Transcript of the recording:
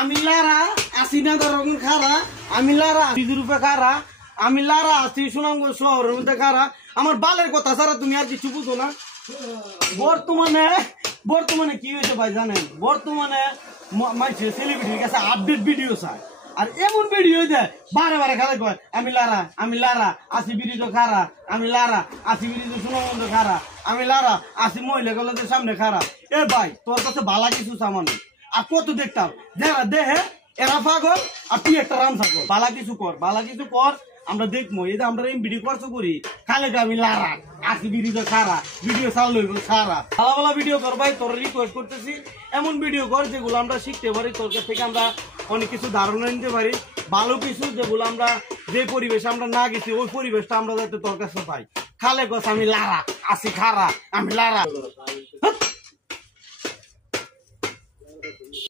আমি লারা আসি না ধরুন খারা, আমি লারা রূপে খারা, আমি লারা আসি সুনামগঞ্জ শহরের মধ্যে খারা। আমার বালের কথা ছাড়া তুমি আর কিছু বুঝো না। বর্তমানে কি হয়েছে ভাই জানেন? বর্তমানে মানুষের সেলিব্রিটির কাছে আপডেট ভিডিও চায়, আর এমন ভিডিও দেয় বারে বারে খারাপ কয় আমি লারা আসি বিরিজ খারা, আমি লারা আসি বিরিজ সুনামগঞ্জ খারা, আমি লারা আসি মহিলা কলেজের সামনে খারা। এ ভাই তোর কাছে বালা কিছু সামান্য আর কত দেখতাম যারা দেহে এরা পাগল আর তুই একটা রাম থাকো। বালা কিছু কর আমরা দেখবো। এই যে আমরা ভিডিও করছো করি খালে আমি লারা আসি বিরিজ খারা, ভিডিও চাল লইব সারা। ভালো ভিডিও কর ভাই, তোর রিকোয়েস্ট করতেছি। এমন ভিডিও কর যেগুলো আমরা শিখতে পারি, তোর কাছ থেকে আমরা অনেক কিছু ধারণা নিতে পারি, ভালো কিছু যেগুলো আমরা যে পরিবেশে আমরা না গেছি ওই পরিবেশটা আমরা যাতে তোর কাছে পাই। খালে গছ আমি লারা আসি খারা, আমি লারা।